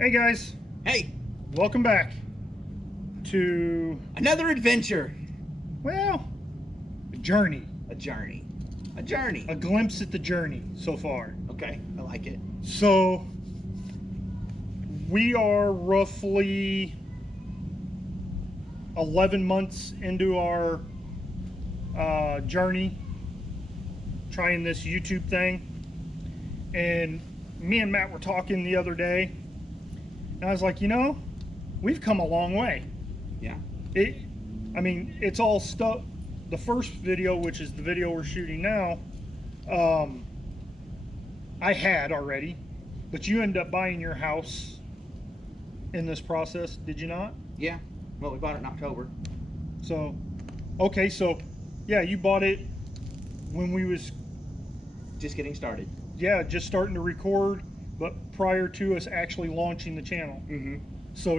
Hey guys, Hey, welcome back to, another adventure. well, a journey. A journey. A journey. A glimpse at the journey so far. Okay, I like it. So, we are roughly 11 months into our journey trying this YouTube thing. And me and Matt were talking the other day. And I was like, we've come a long way. Yeah. It's all stuff. The first video, which is the video we're shooting now, I had already, but you ended up buying your house in this process, did you not? Yeah. Well, we bought it in October. So, okay, so yeah, you bought it when we was Just getting started. just starting to record, but prior to us actually launching the channel. Mm-hmm. So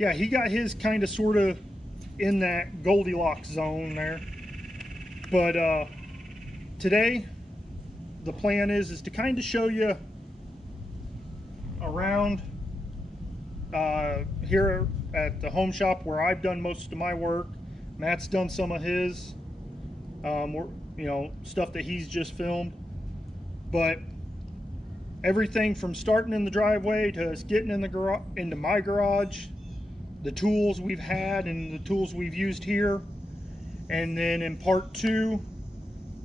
yeah, he got his kind of sort of in that Goldilocks zone there. But today the plan is to kind of show you around here at the home shop where I've done most of my work. Matt's done some of his stuff that he's just filmed. But everything from starting in the driveway to us getting in the into my garage, the tools we've had and the tools we've used here, and then in part two,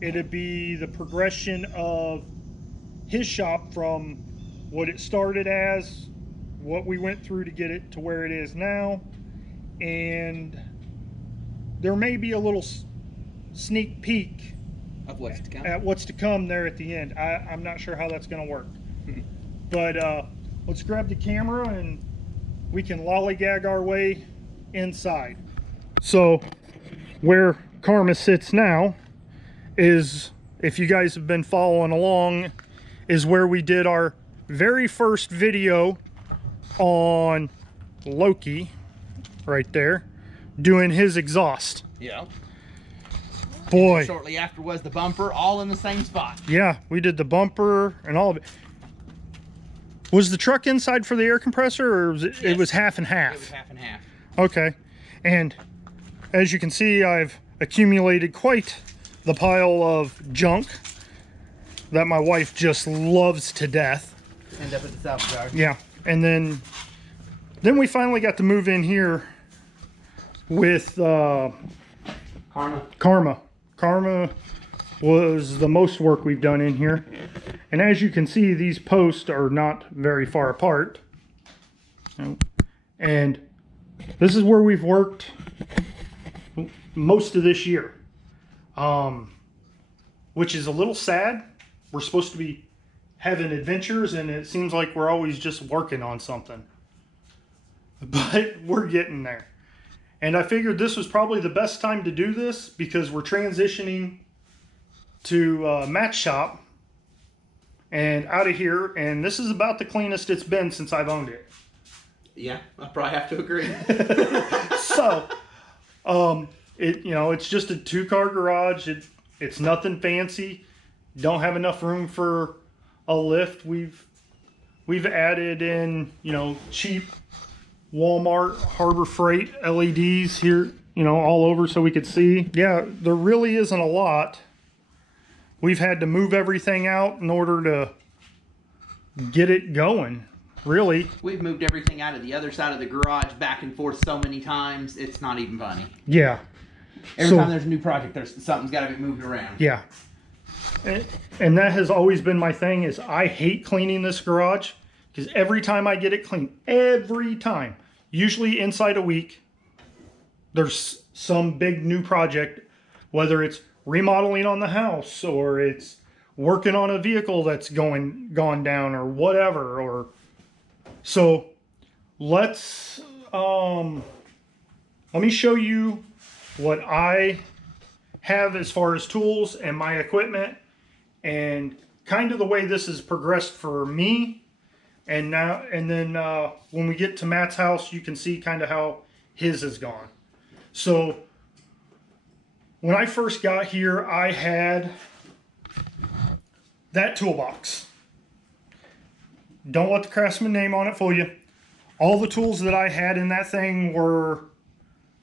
it'd be the progression of his shop from what it started as, what we went through to get it to where it is now, and there may be a little sneak peek Of what's to come. at what's to come there at the end. I'm not sure how that's going to work. But let's grab the camera and we can lollygag our way inside. So where Karma sits now is, if you guys have been following along, is where we did our very first video on Loki, right there, doing his exhaust. Yeah. Boy. Shortly after was the bumper, all in the same spot. Yeah, we did the bumper and all of it. Was the truck inside for the air compressor, or was it, Yes. it was half and half? It was half and half. Okay. And as you can see, I've accumulated quite the pile of junk that my wife just loves to death. End up at the salvage yard. Yeah. And then we finally got to move in here with Karma. Karma was the most work we've done in here. And as you can see, these posts are not very far apart. And this is where we've worked most of this year. Which is a little sad. We're supposed to be having adventures, and it seems like we're always just working on something. But we're getting there. And I figured this was probably the best time to do this because we're transitioning to Matt's shop and out of here. And this is about the cleanest it's been since I've owned it. Yeah, I probably have to agree. So, it's just a 2-car garage. It's nothing fancy. Don't have enough room for a lift. We've added in, cheap Walmart Harbor Freight LEDs here, all over so we could see. Yeah, there really isn't a lot. We've had to move everything out in order to get it going, really. We've moved everything out of the other side of the garage back and forth so many times, it's not even funny. Yeah. Every time there's a new project, something's got to be moved around. Yeah. And that has always been my thing, is I hate cleaning this garage. Because every time I get it clean, every time, usually inside a week, there's some big new project, whether it's remodeling on the house or it's working on a vehicle that's gone down or whatever. So let me show you what I have as far as tools and my equipment, and kind of the way this has progressed for me. And then when we get to Matt's house, you can see kind of how his has gone. So when I first got here, I had that toolbox. don't let the Craftsman name on it fool you. All the tools that I had in that thing were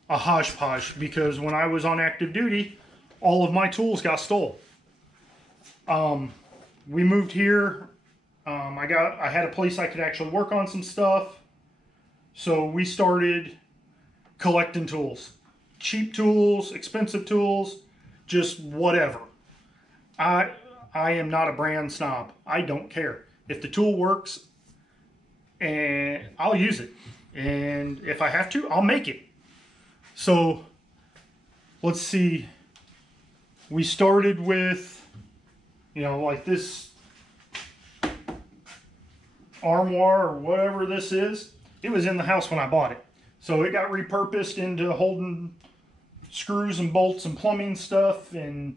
a hodgepodge because when I was on active duty, all of my tools got stole. We moved here. I had a place I could actually work on some stuff. So we started collecting tools. Cheap tools, expensive tools, just whatever. I am not a brand snob. I don't care. If the tool works, and I'll use it. And if I have to, I'll make it. So let's see. We started with, like this armoire or whatever this is. It was in the house when I bought it. So it got repurposed into holding screws and bolts and plumbing stuff and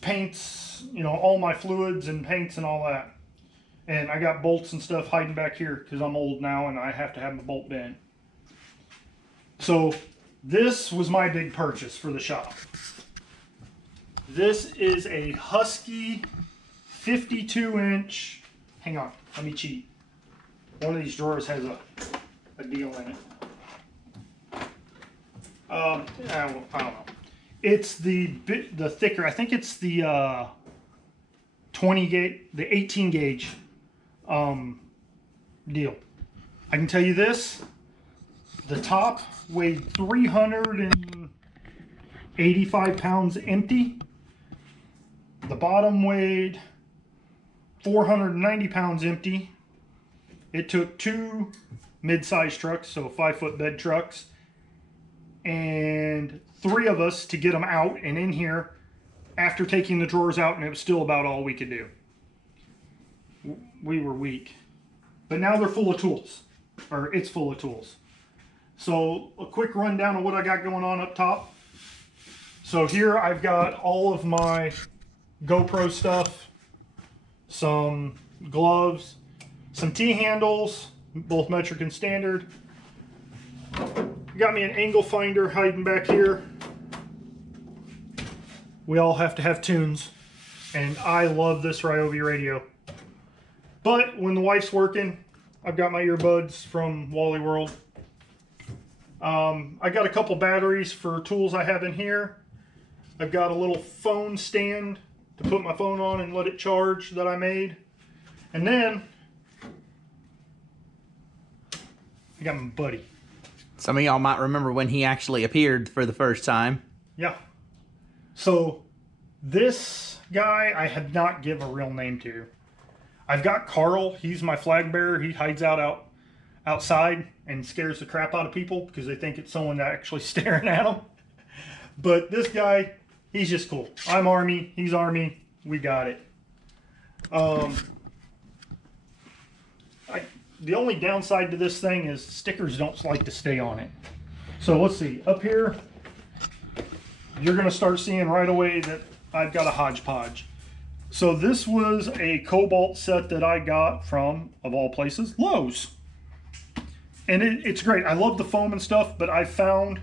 paints, all my fluids and paints and all that. And I got bolts and stuff hiding back here because I'm old now and I have to have my bolt bin. So this was my big purchase for the shop. This is a Husky 52-inch. Hang on, let me cheat. One of these drawers has a deal in it. I don't know. It's the thicker. I think it's the 20 gauge, the 18 gauge deal. I can tell you this: the top weighed 385 pounds empty. The bottom weighed 490 pounds empty. It took 2 mid-size trucks, so 5-foot bed trucks, and 3 of us to get them out and in here after taking the drawers out, and it was still about all we could do. We were weak. But now they're full of tools, or it's full of tools. So a quick rundown of what I got going on up top. So here I've got all of my GoPro stuff, some gloves, some T-handles, both metric and standard. Got me an angle finder hiding back here. We all have to have tunes, and I love this Ryobi radio. But when the wife's working, I've got my earbuds from Wally World. I got a couple batteries for tools I have in here. I've got a little phone stand to put my phone on and let it charge that I made. And then I got my buddy. Some of y'all might remember when he actually appeared for the first time. Yeah. So this guy I have not given a real name to. I've got Carl. He's my flag bearer. He hides outside and scares the crap out of people because they think it's someone actually staring at them. But this guy, he's just cool. I'm Army. He's Army. We got it. The only downside to this thing is stickers don't like to stay on it. So let's see. Up here, you're going to start seeing right away that I've got a hodgepodge. So this was a Cobalt set that I got from, of all places, Lowe's. And it's great. I love the foam and stuff, but I found,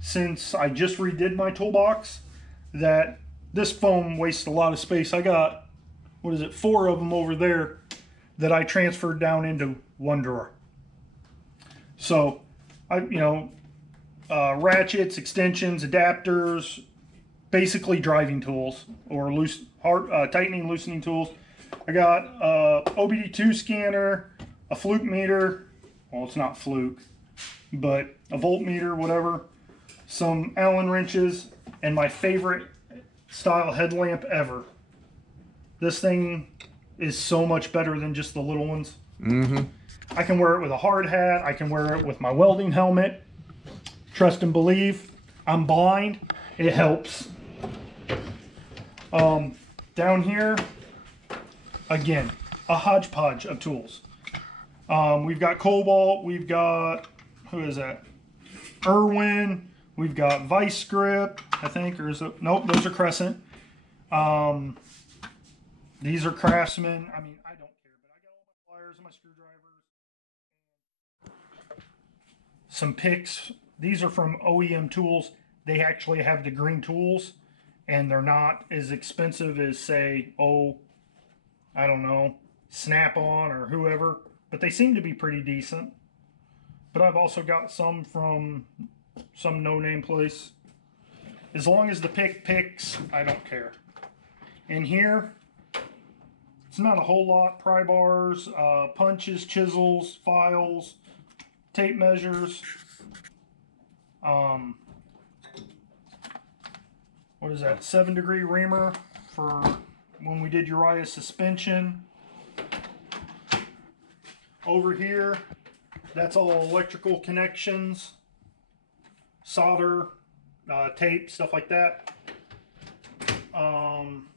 since I just redid my toolbox, that this foam wastes a lot of space. I got, 4 of them over there that I transferred down into one drawer. So, ratchets, extensions, adapters, basically driving tools or tightening, loosening tools. I got a OBD2 scanner, a fluke meter. Well, it's not fluke, but a voltmeter, whatever. Some Allen wrenches, and my favorite style headlamp ever. This thing is so much better than just the little ones. Mm-hmm. I can wear it with a hard hat. I can wear it with my welding helmet. Trust and believe. I'm blind. It helps. Down here, again, a hodgepodge of tools. We've got Cobalt. We've got, who is that? Irwin. We've got Vice Grip, I think, or is it? Nope, those are Crescent. These are Craftsman. I mean, I don't care, but I got all my pliers and my screwdrivers. Some picks. These are from OEM Tools. They actually have the green tools, and they're not as expensive as, say, I don't know, Snap-on or whoever, but they seem to be pretty decent. But I've also got some from some no-name place. As long as the pick picks, I don't care. In here, it's not a whole lot. Pry bars, punches, chisels, files, tape measures. What is that? 7-degree reamer for when we did Uriah's suspension. Over here, that's all electrical connections, solder, tape, stuff like that.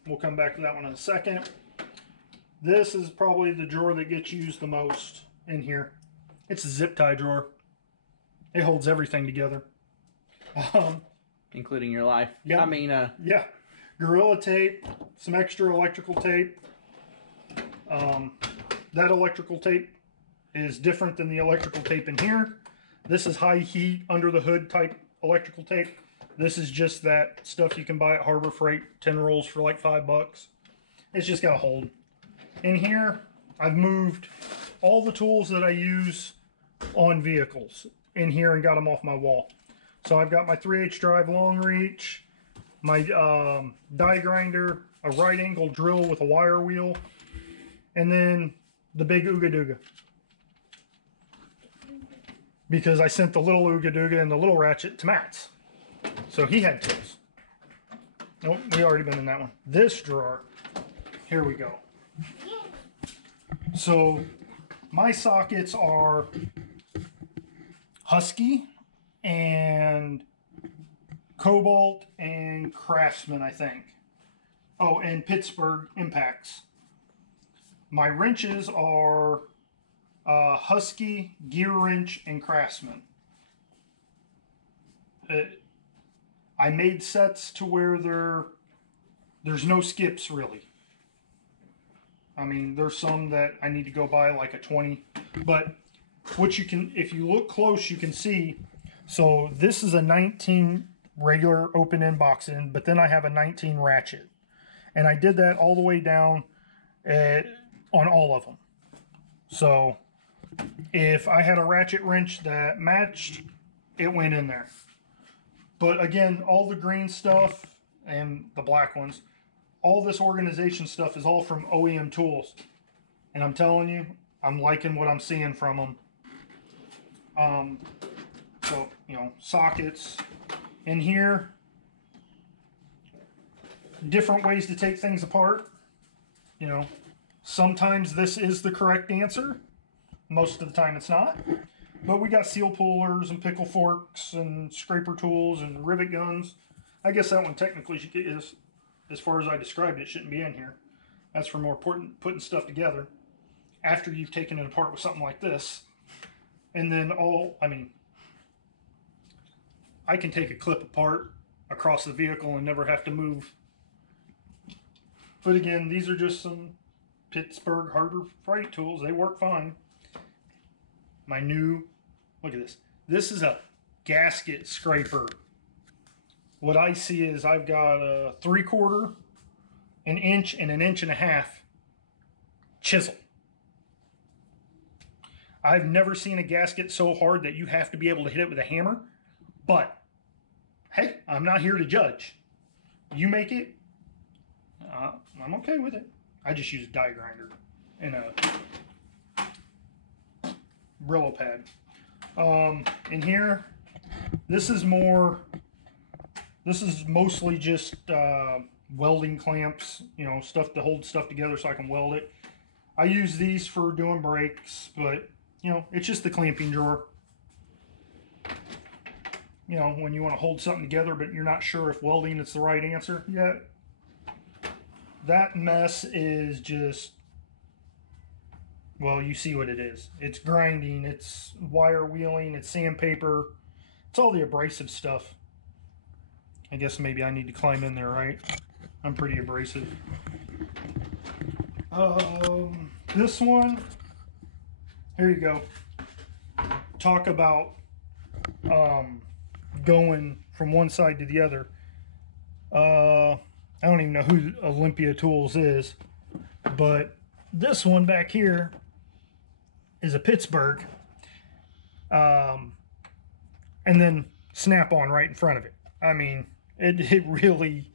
We'll come back to that one in a second. This is probably the drawer that gets used the most in here. It's a zip tie drawer. It holds everything together. Including your life. Yeah. I mean, yeah. Gorilla tape, some extra electrical tape. That electrical tape is different than the electrical tape in here. This is high heat, under the hood type electrical tape. This is just that stuff you can buy at Harbor Freight, 10 rolls for like $5. It's just got a hold. In here, I've moved all the tools that I use on vehicles in here and got them off my wall. So I've got my 3/8 drive long reach, my die grinder, a right angle drill with a wire wheel, and then the big Ooga Dooga. Because I sent the little Ooga Dooga and the little ratchet to Matt's. So he had tools. Nope, we already been in that one. This drawer, here we go. So my sockets are Husky and Cobalt and Craftsman, I think. Oh, and Pittsburgh Impacts. My wrenches are Husky, Gear Wrench, and Craftsman. I made sets to where there's no skips really. I mean, there's some that I need to go buy like a 20, but what you can, if you look close, you can see. So this is a 19 regular open end box end, but then I have a 19 ratchet, and I did that all the way down on all of them. So if I had a ratchet wrench that matched, it went in there. But again, all the green stuff and the black ones, all this organization stuff is all from OEM Tools. And I'm telling you, I'm liking what I'm seeing from them. So, you know, sockets. In here, different ways to take things apart. You know, sometimes this is the correct answer. Most of the time it's not. But we got seal pullers and pickle forks and scraper tools and rivet guns. I guess that one technically is, as far as I described it, shouldn't be in here. That's for more putting stuff together after you've taken it apart with something like this. And then I can take a clip apart across the vehicle and never have to move. But again, these are just some Pittsburgh Harbor Freight tools. They work fine. My new, look at this. This is a gasket scraper. What I see is I've got a 3/4, an inch, and an 1.5 inch chisel. I've never seen a gasket so hard that you have to be able to hit it with a hammer. But, hey, I'm not here to judge. You make it, I'm okay with it. I just use a die grinder and a Brillo pad. In here, this is mostly just welding clamps, you know, stuff to hold stuff together so I can weld it. I use these for doing brakes, but, you know, it's just the clamping drawer. You know, when you want to hold something together but you're not sure if welding is the right answer. Yeah, that mess is just, well, you see what it is. It's grinding, it's wire wheeling, it's sandpaper, it's all the abrasive stuff. I guess maybe I need to climb in there, right? I'm pretty abrasive. This one, here you go. Talk about going from one side to the other. I don't even know who Olympia Tools is, but this one back here is a Pittsburgh, and then Snap-on right in front of it. I mean, it really,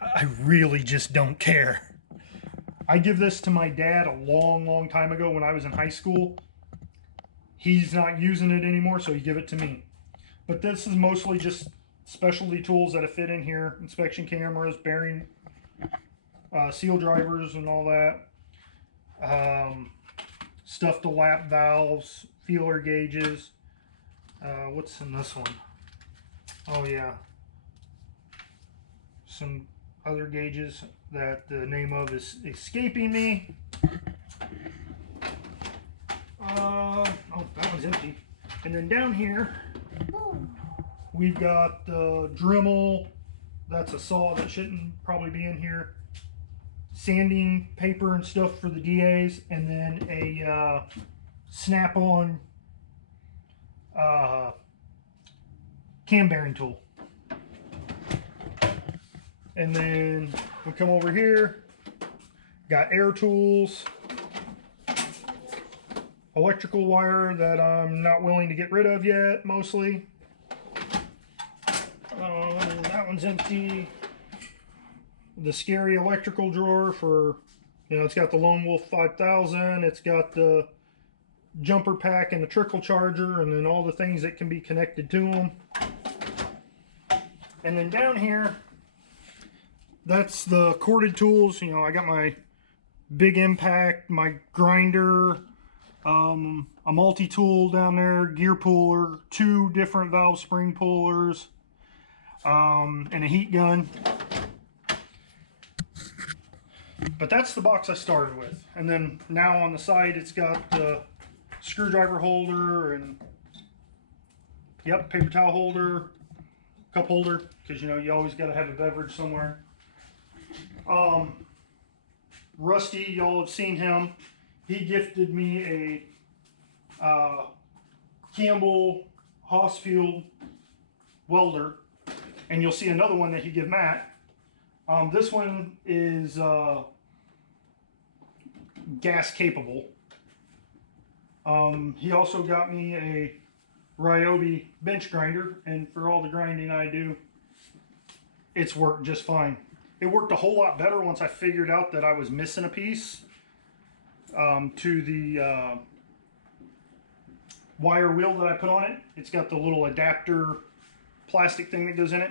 I really just don't care. I give this to my dad a long time ago when I was in high school. He's not using it anymore, so he give it to me. But this is mostly just specialty tools that fit in here. Inspection cameras, bearing, seal drivers and all that. Stuff to lap valves, feeler gauges. What's in this one? Oh yeah. Some other gauges that the name of is escaping me. Oh, that one's empty. And then down here, we've got the Dremel. That's a saw that shouldn't probably be in here. Sanding paper and stuff for the DAs, and then a Snap-on cam bearing tool. And then we come over here, got air tools, electrical wire that I'm not willing to get rid of yet, mostly. That one's empty. The scary electrical drawer for, you know, it's got the Lone Wolf 5000, it's got the jumper pack and the trickle charger, and then all the things that can be connected to them. And then down here, that's the corded tools. You know, I got my big impact, my grinder, a multi-tool down there, gear puller, 2 different valve spring pullers, and a heat gun. But that's the box I started with. And then now on the side, it's got the screwdriver holder and, yep, paper towel holder, cup holder, because, you know, you always got to have a beverage somewhere. Rusty, y'all have seen him. He gifted me a Campbell Hausfield welder, and you'll see another one that he gave Matt. This one is gas capable. He also got me a Ryobi bench grinder, and for all the grinding I do, it's worked just fine. It worked a whole lot better once I figured out that I was missing a piece to the wire wheel that I put on it. It's got the little adapter plastic thing that goes in it.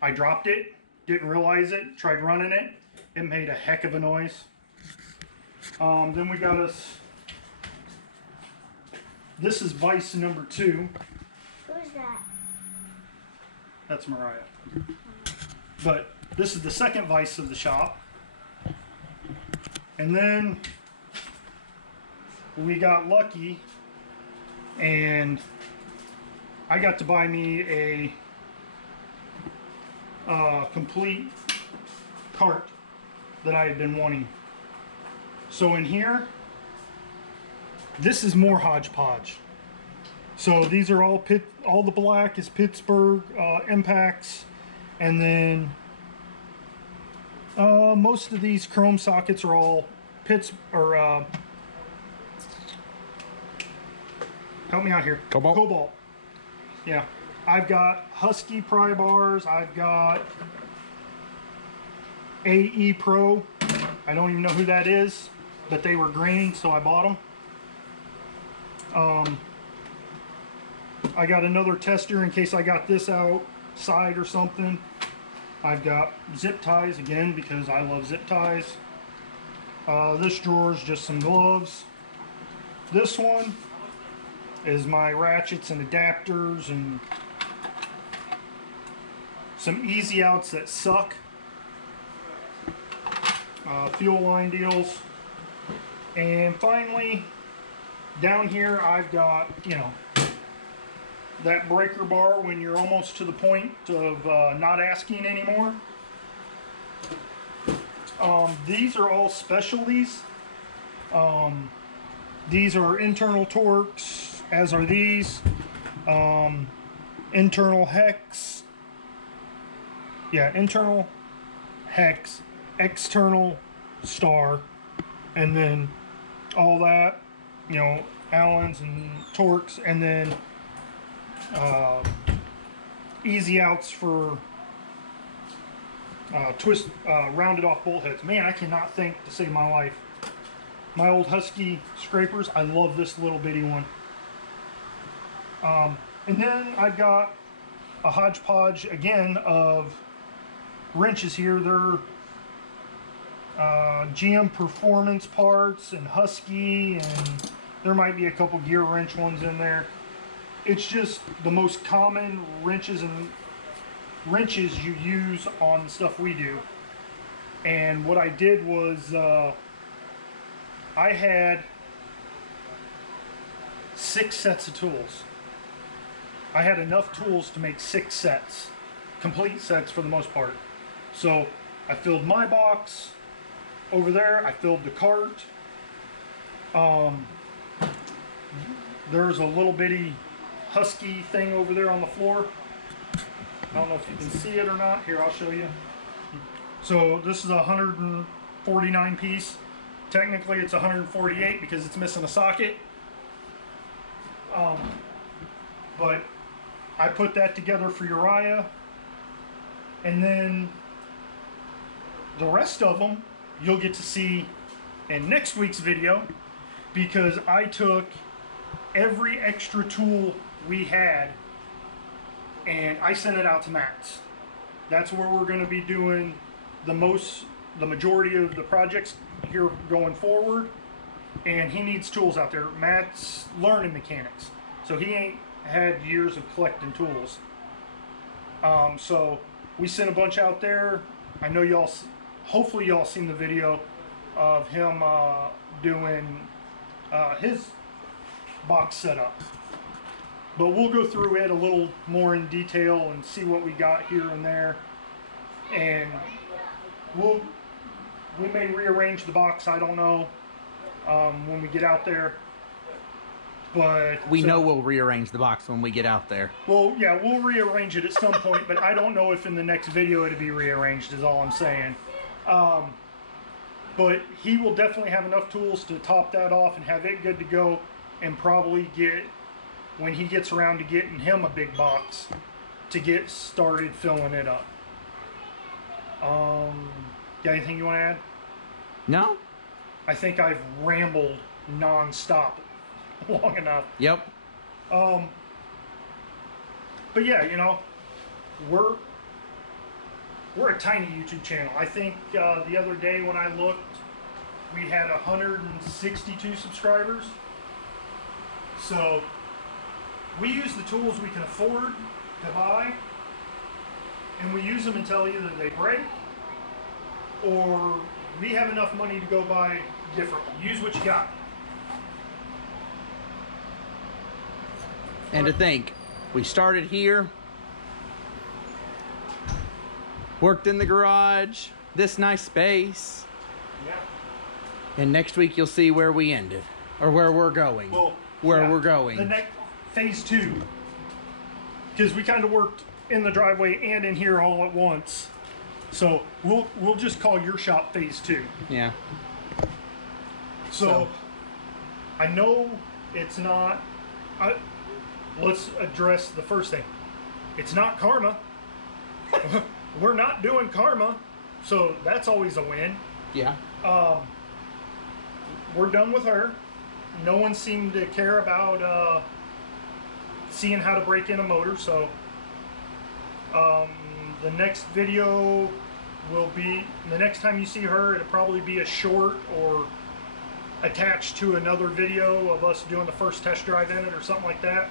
I dropped it, didn't realize it, tried running it. It made a heck of a noise. Then we got us, this is vise number 2. Who's that? That's Mariah. But this is the second vise of the shop. And then we got lucky and I got to buy me a complete cart that I had been wanting. So in here, this is more hodgepodge. So these are all all the black is Pittsburgh impacts, and then most of these chrome sockets are all help me out here. Cobalt. Cobalt. Yeah. I've got Husky pry bars. I've got AE Pro. I don't even know who that is, but they were green, so I bought them. I got another tester in case I got this outside or something. I've got zip ties again because I love zip ties. This drawer is just some gloves. This one is my ratchets and adapters and some easy outs that suck. Fuel line deals. And finally, down here I've got, you know, that breaker bar when you're almost to the point of not asking anymore. These are all specialties. These are internal torques, as are these. Internal hex. Yeah, internal hex, external star, and then all that, you know, Allens and Torx, and then easy outs for rounded off bolt heads. Man, I cannot think to save my life. My old Husky scrapers, I love this little bitty one. And then I've got a hodgepodge again of wrenches here. They're GM Performance parts and Husky, and there might be a couple gear wrench ones in there. It's just the most common wrenches you use on the stuff we do. And what I did was I had 6 sets of tools. I had enough tools to make 6 sets, complete sets for the most part. So I filled my box over there, I filled the cart. There's a little bitty Husky thing over there on the floor. I don't know if you can see it or not. Here, I'll show you. So this is a 149 piece. Technically it's 148 because it's missing a socket. But I put that together for Uriah. And then the rest of them you'll get to see in next week's video, because I took every extra tool we had and I sent it out to Matt's. That's where we're going to be doing the majority of the projects here going forward, and he needs tools out there. Matt's learning mechanics, so he ain't had years of collecting tools. So we sent a bunch out there. I know y'all, hopefully y'all seen the video of him doing his box setup. But we'll go through it a little more in detail and see what we got here and there. And we may rearrange the box, I don't know, when we get out there. But we know we'll rearrange the box when we get out there. Well, yeah, we'll rearrange it at some point, but I don't know if in the next video it'll be rearranged, is all I'm saying. But he will definitely have enough tools to top that off and have it good to go, and probably get, when he gets around to getting him a big box, to get started filling it up. Got anything you want to add? No. I think I've rambled non-stop long enough. Yep. But yeah, you know, we're a tiny YouTube channel. I think the other day when I looked, we had 162 subscribers. So we use the tools we can afford to buy, and we use them until either they break or we have enough money to go buy different. Use what you got. And to think, we started here, worked in the garage, this nice space, Yeah. and next week you'll see where we ended, or where we're going. Well, where yeah, we're going. The next phase 2, because we kind of worked in the driveway and in here all at once. So we'll just call your shop phase 2. Yeah. So I know it's not. Let's address the first thing. It's not Karma. We're not doing Karma, so that's always a win. Yeah. We're done with her. No one seemed to care about seeing how to break in a motor, so the next video will be, the next time you see her, it'll probably be a short or attached to another video of us doing the first test drive in it or something like that.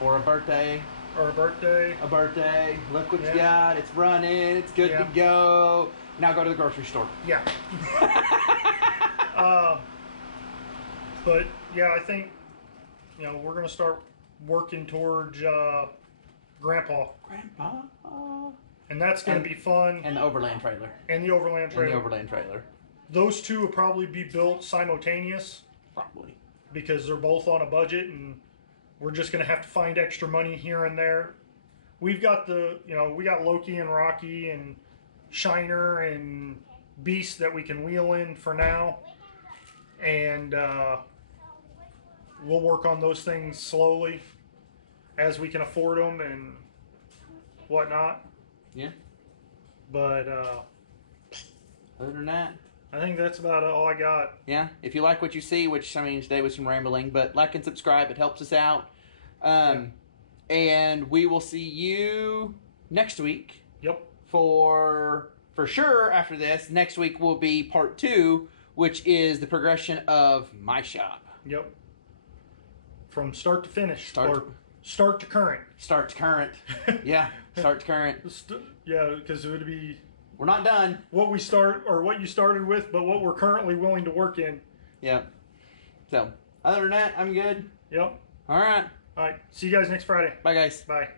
Or a birthday. Or a birthday. A birthday. Look what you got. It's running. It's good to go. Now go to the grocery store. Yeah. But yeah, I think, you know, we're going to start working towards Grandpa. Grandpa. And that's going to be fun. And the Overland trailer. And the Overland trailer. And the Overland trailer. Those two will probably be built simultaneous. Probably. Because they're both on a budget, and we're just going to have to find extra money here and there. We've got we got Loki and Rocky and Shiner and Beast that we can wheel in for now. and we'll work on those things slowly as we can afford them and whatnot. Yeah. But other than that, I think that's about all I got. Yeah. If you like what you see, which I mean today was some rambling, but like and subscribe, it helps us out. And we will see you next week. Yep. For sure after this. Next week will be part 2, which is the progression of my shop. Yep. From start to finish. Start to current. Start to current. Yeah. Start to current. Yeah, because it would be... We're not done. What you started with, but what we're currently willing to work in. Yep. So, other than that, I'm good. Yep. All right. All right. See you guys next Friday. Bye, guys. Bye.